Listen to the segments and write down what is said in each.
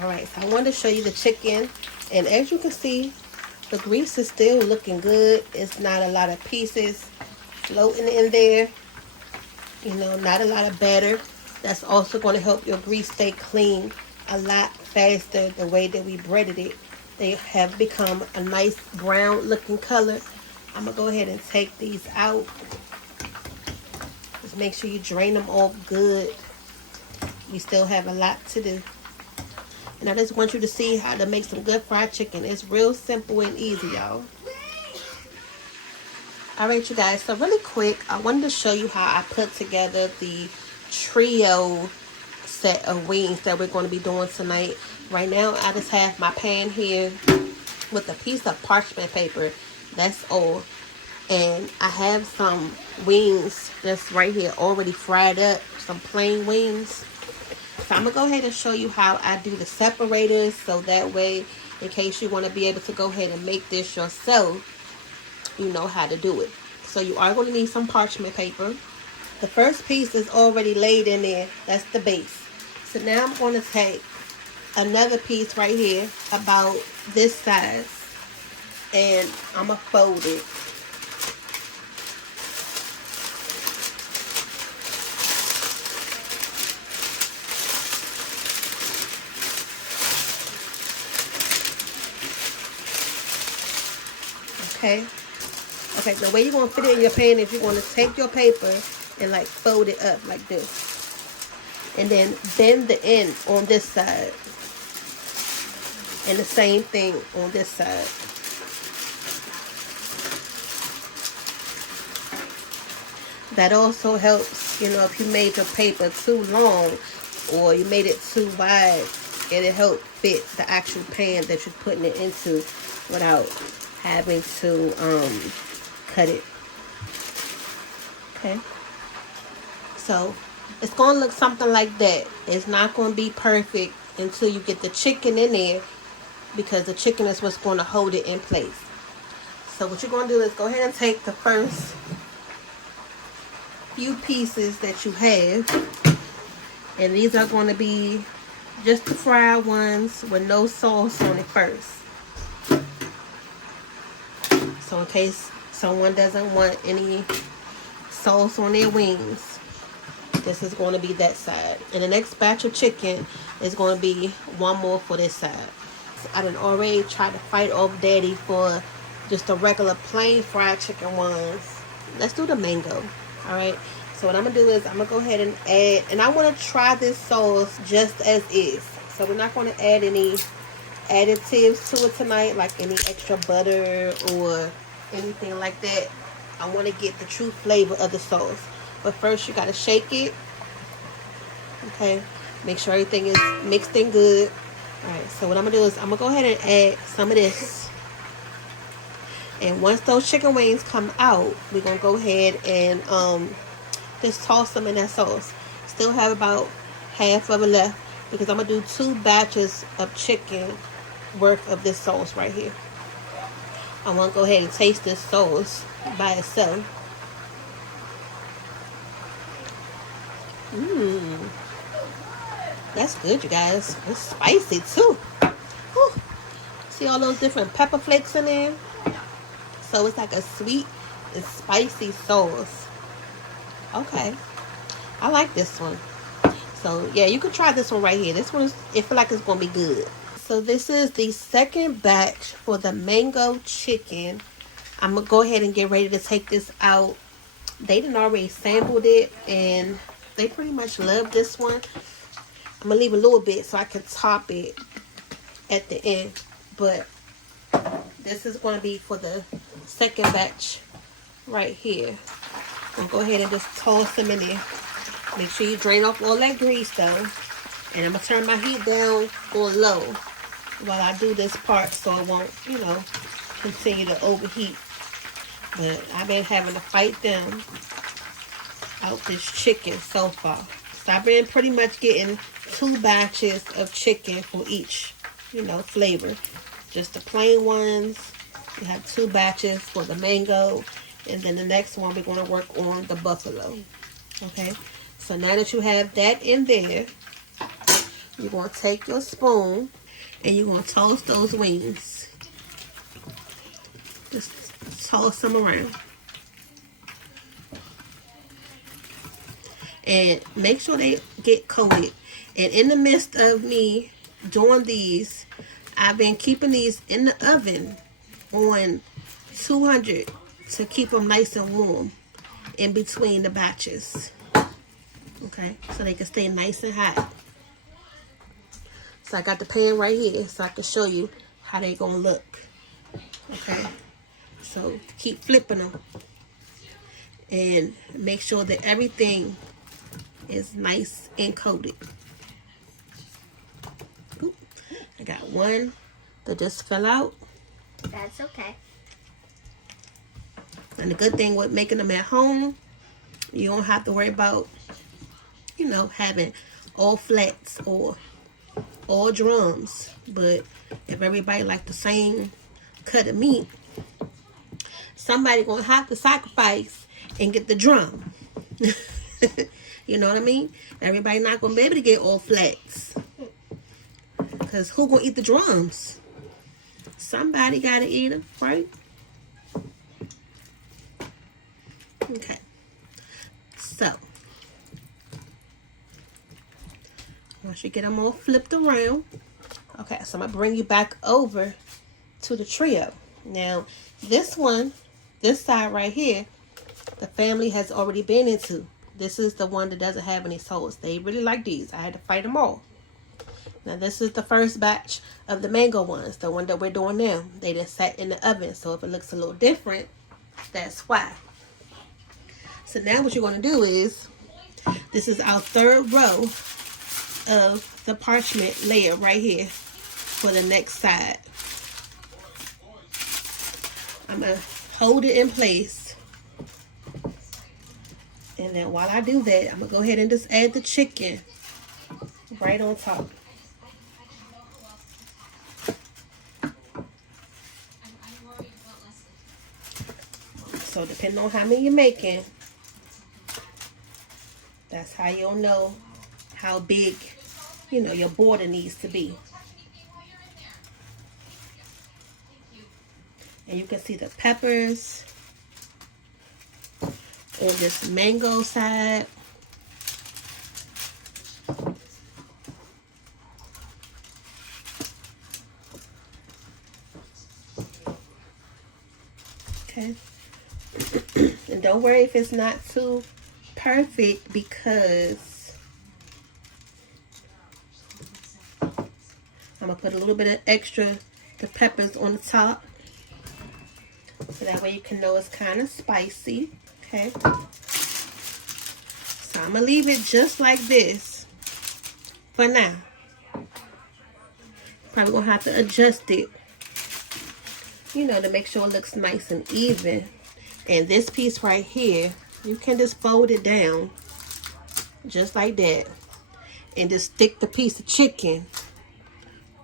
Alright, so I wanted to show you the chicken. And as you can see, the grease is still looking good. It's not a lot of pieces floating in there. You know, not a lot of batter. That's also going to help your grease stay clean a lot faster the way that we breaded it. They have become a nice brown looking color. I'm going to go ahead and take these out. Just make sure you drain them off good. We still have a lot to do. And I just want you to see how to make some good fried chicken. It's real simple and easy, y'all. Alright, you guys. So really quick, I wanted to show you how I put together the trio set of wings that we're going to be doing tonight. Right now, I just have my pan here with a piece of parchment paper. That's all. And I have some wings that's right here already fried up. Some plain wings. So I'm going to go ahead and show you how I do the separators. So that way, in case you want to be able to go ahead and make this yourself, you know how to do it. So you are going to need some parchment paper. The first piece is already laid in there. That's the base. So now I'm going to take another piece right here about this size. And I'm going to fold it. Okay. Okay, the way you're going to fit it in your pan is you're going to take your paper and like fold it up like this. And then bend the end on this side. And the same thing on this side. That also helps, you know, if you made your paper too long or you made it too wide, it'll help fit the actual pan that you're putting it into without having to cut it. Okay, so it's going to look something like that. It's not going to be perfect until you get the chicken in there, because the chicken is what's going to hold it in place. So what you're going to do is go ahead and take the first few pieces that you have, and these are going to be just the fried ones with no sauce on it first. So in case someone doesn't want any sauce on their wings, this is going to be that side. And the next batch of chicken is going to be one more for this side. So I done already tried to fight off Daddy for just the regular plain fried chicken ones. Let's do the mango. Alright. So what I'm going to do is I'm going to go ahead and add, and I want to try this sauce just as is. So we're not going to add any additives to it tonight, like any extra butter or anything like that. I want to get the true flavor of the sauce. But first you got to shake it. Okay, make sure everything is mixed in good. Alright, so what I'm going to do is I'm going to go ahead and add some of this. And once those chicken wings come out, we're going to go ahead and just toss them in that sauce. Still have about half of it left, because I'm going to do 2 batches of chicken worth of this sauce right here. I want to go ahead and taste this sauce by itself. That's good, you guys. It's spicy too. Whew. See all those different pepper flakes in there? So it's like a sweet and spicy sauce. Okay, I like this one. So yeah, you can try this one right here. This one, I feel like it's gonna be good. So this is the second batch for the mango chicken. I'm gonna go ahead and get ready to take this out. They done already sampled it and they pretty much love this one. I'm gonna leave a little bit so I can top it at the end, but this is gonna be for the second batch right here. I'm gonna go ahead and just toss them in there. Make sure you drain off all that grease though. And I'm gonna turn my heat down on low while I do this part, so it won't, you know, continue to overheat. But I've been having to fight them out this chicken so far. So I've been pretty much getting 2 batches of chicken for each, you know, flavor. Just the plain ones. We have 2 batches for the mango, and then the next one we're going to work on the buffalo. Okay, so now that you have that in there, You're going to take your spoon and you're going to toast those wings. Just toss them around. And make sure they get coated. And in the midst of me doing these, I've been keeping these in the oven on 200 to keep them nice and warm in between the batches. Okay, so they can stay nice and hot. So I got the pan right here so I can show you how they gonna look. Okay, so keep flipping them and make sure that everything is nice and coated. Oop, I got one that just fell out. That's okay. And the good thing with making them at home, you don't have to worry about, you know, having all flats or all drums. But if everybody like the same cut of meat, somebody gonna have to sacrifice and get the drum. You know what I mean? Everybody not gonna be able to get all flats, because who gonna eat the drums? Somebody gotta eat them, right? Okay, so once you get them all flipped around, okay, so I'm gonna bring you back over to the trio. Now, this one, this side right here, the family has already been into. This is the one that doesn't have any soles. They really like these. I had to fight them all. Now, this is the first batch of the mango ones, the one that we're doing now. They just sat in the oven, so if it looks a little different, that's why. So now what you're going to do is, this is our third row of the parchment layer right here for the next side. I'm going to hold it in place. And then while I do that, I'm going to go ahead and just add the chicken right on top. So depending on how many you're making, that's how you'll know how big, you know, your border needs to be. And you can see the peppers on this mango side. Okay. And don't worry if it's not too perfect, because I'm gonna put a little bit of extra the peppers on the top, so that way you can know it's kind of spicy. Okay, so I'm gonna leave it just like this for now. Probably gonna have to adjust it, you know, to make sure it looks nice and even. And this piece right here, you can just fold it down just like that and just stick the piece of chicken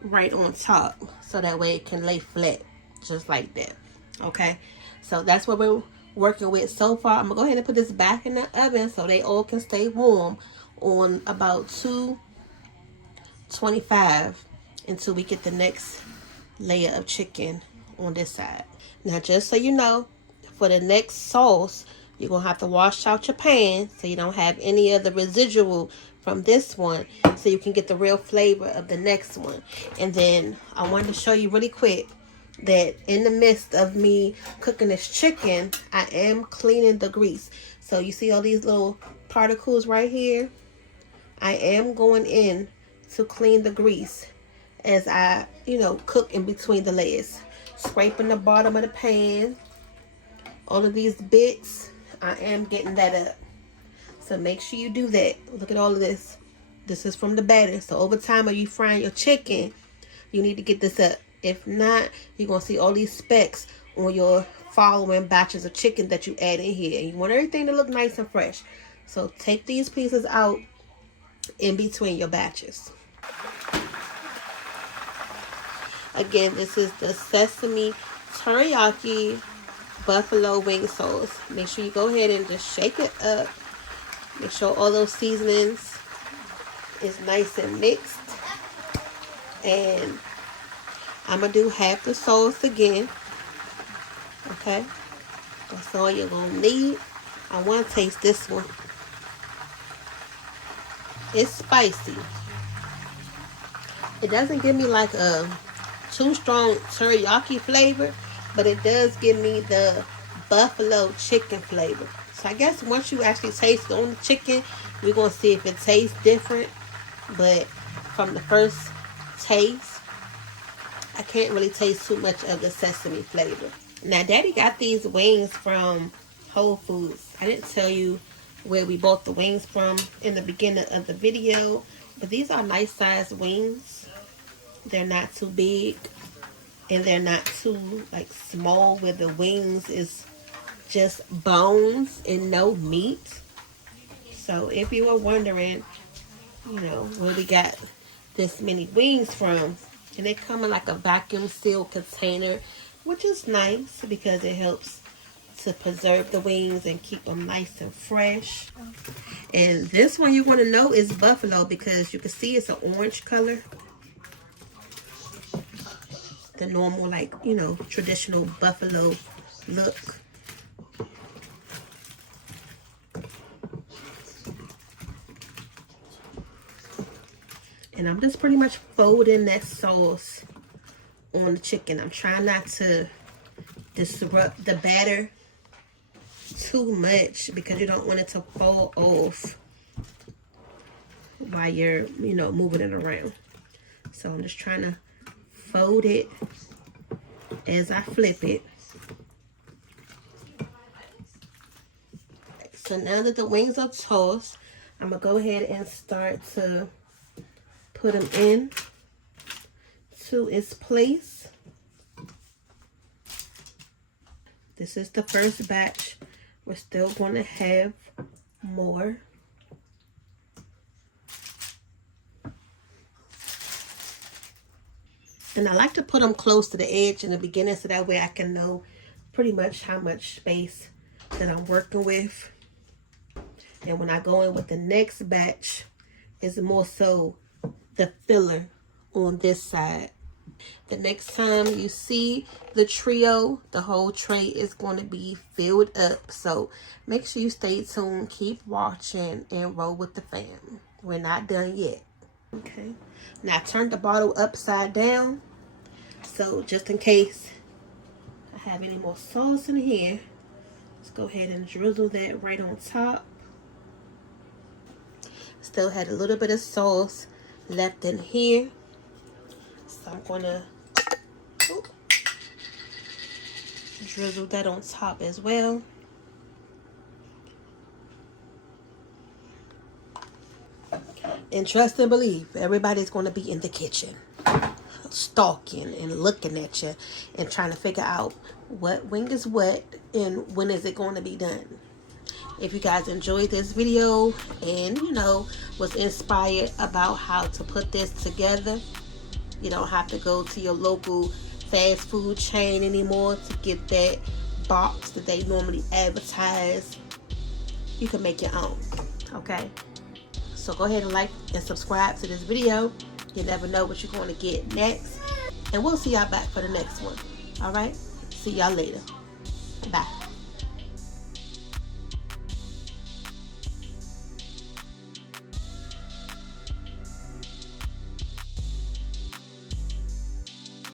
right on top, so that way it can lay flat just like that. Okay, so that's what we're working with so far. I'm gonna go ahead and put this back in the oven so they all can stay warm on about 225 until we get the next layer of chicken on this side. Now, just so you know, for the next sauce, you're going to have to wash out your pan so you don't have any of the residual from this one, so you can get the real flavor of the next one. And then I wanted to show you really quick that in the midst of me cooking this chicken, I am cleaning the grease. So you see all these little particles right here? I am going in to clean the grease as I, you know, cook in between the layers. Scraping the bottom of the pan. All of these bits, I am getting that up. So make sure you do that. Look at all of this. This is from the batter. So over time, when you frying your chicken, you need to get this up. If not, you're going to see all these specks on your following batches of chicken that you add in here. And you want everything to look nice and fresh. So take these pieces out in between your batches. Again, this is the sesame teriyaki buffalo wing sauce. Make sure you go ahead and just shake it up. Make sure all those seasonings is nice and mixed. And I'm going to do half the sauce again. Okay. That's all you're going to need. I want to taste this one. It's spicy. It doesn't give me like a too strong teriyaki flavor, but it does give me the buffalo chicken flavor. So I guess once you actually taste on the chicken, we're going to see if it tastes different. But from the first taste, I can't really taste too much of the sesame flavor. Now, Daddy got these wings from Whole Foods. I didn't tell you where we bought the wings from in the beginning of the video, but these are nice sized wings. They're not too big, and they're not too like small where the wings is just bones and no meat. So if you were wondering, you know, where we got this many wings from, and they come in like a vacuum sealed container, which is nice because it helps to preserve the wings and keep them nice and fresh. And this one you want to know is buffalo because you can see it's an orange color. The normal, like, you know, traditional buffalo look. And I'm just pretty much folding that sauce on the chicken. I'm trying not to disrupt the batter too much because you don't want it to fall off while you're, you know, moving it around. So I'm just trying to fold it as I flip it. So now that the wings are tossed, I'm going to go ahead and start to put them in to its place. This is the first batch. We're still going to have more. And I like to put them close to the edge in the beginning so that way I can know pretty much how much space that I'm working with. And when I go in with the next batch, it's more so the filler on this side. The next time you see the trio, the whole tray is going to be filled up. So make sure you stay tuned, keep watching, and roll with the fam. We're not done yet. Okay. Now turn the bottle upside down. So just in case I have any more sauce in here, let's go ahead and drizzle that right on top. Still had a little bit of sauce left in here. So I'm going to drizzle that on top as well. And trust and believe, everybody's going to be in the kitchen stalking and looking at you and trying to figure out what wing is what and when is it going to be done. If you guys enjoyed this video and, you know, was inspired about how to put this together, you don't have to go to your local fast food chain anymore to get that box that they normally advertise. You can make your own, okay? So go ahead and like and subscribe to this video. You never know what you're going to get next. And we'll see y'all back for the next one. All right? See y'all later. Bye.